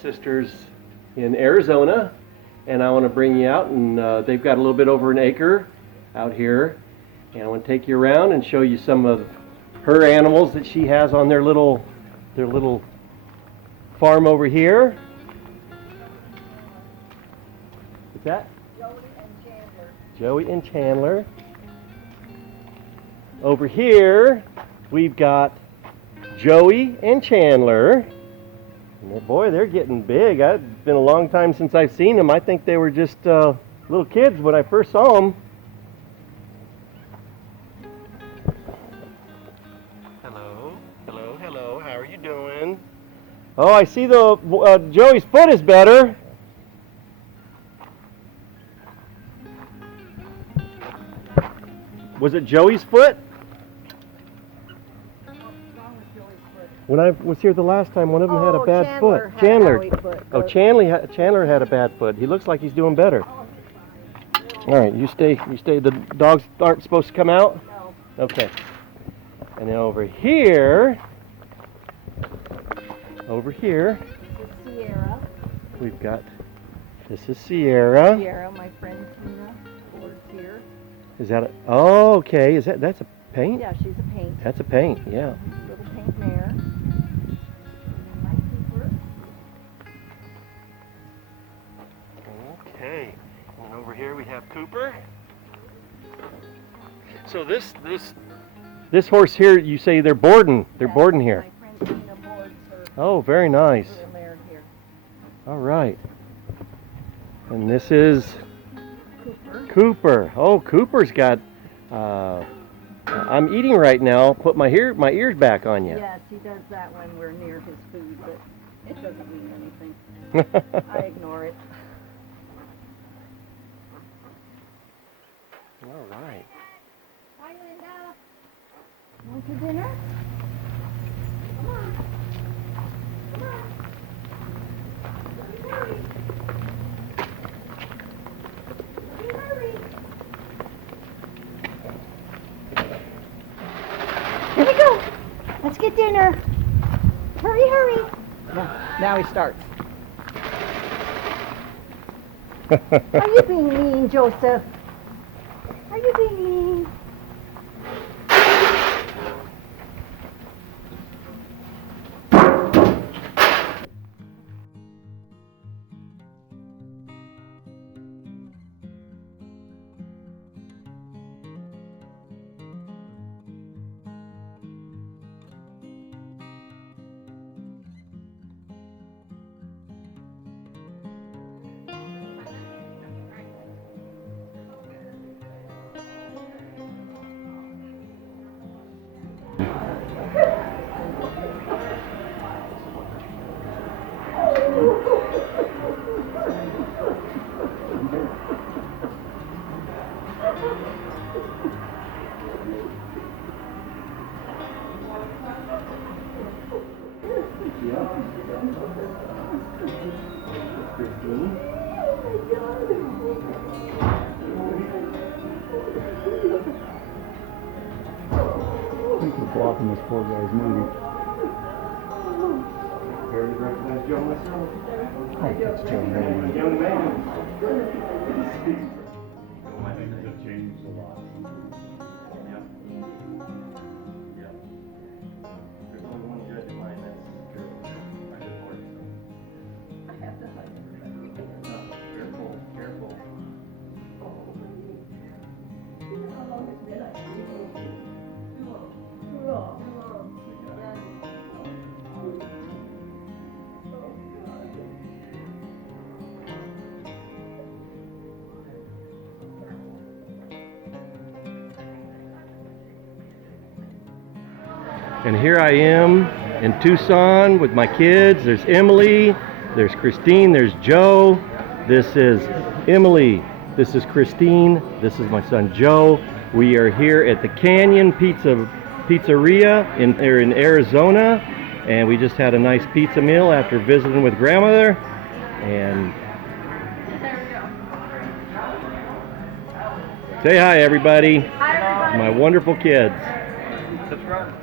sisters in Arizona, and I want to bring you out, and they've got a little bit over an acre out here, and I want to take you around and show you some of her animals that she has on their little farm over here. What's that? Joey and Chandler. Over here, we've got Joey and Chandler. And boy, they're getting big. It's been a long time since I've seen them. I think they were just little kids when I first saw them. Hello, hello, hello. How are you doing? Oh, I see the Joey's foot is better. Was it Joey's foot? When I was here the last time, one of them had a bad foot. Chandler. Oh, Chandler had a bad foot. He looks like he's doing better. All right, you stay. The dogs aren't supposed to come out? No. Okay. And then over here, Sierra. we've got, this is Sierra. Sierra, my friend Tina, boards here. Is that a, oh, okay. That's a paint? Yeah, she's a paint. That's a paint, yeah. Little paint mare. My Cooper. Okay, and over here we have Cooper. So this horse here, you say they're boarding. They're boarding here. My friend Tina boards her. Oh, very nice. Little mare here. All right. And this is Cooper. Cooper. Oh, Cooper's got. I'm eating right now. Put my ears back on you. Yes, he does that when we're near his food, but it doesn't mean anything. I ignore it. All right. Hi, Linda. Want to dinner? Come on. Come on. Hurry. Hurry. Here we go. Let's get dinner. Hurry, hurry. Now he starts. Are you being mean, Joseph? Are you being mean? Blocking this poor guy's movie. Barely recognize Joe myself. Oh, that's Joe Mayer. Young man. I think they've changed a lot. Yep. Yep. There's only one judge in mind, that's Joe. I did work, so. I have to hug everybody. No, careful, careful. You know how long it's been? Too long. Too long. And here I am in Tucson with my kids. There's Emily, there's Christine, there's Joe. This is Emily, this is Christine, this is my son Joe. We are here at the Canyon Pizzeria in Arizona, and we just had a nice pizza meal after visiting with grandmother. And say hi, everybody. Hi, everybody. My wonderful kids. Subscribe.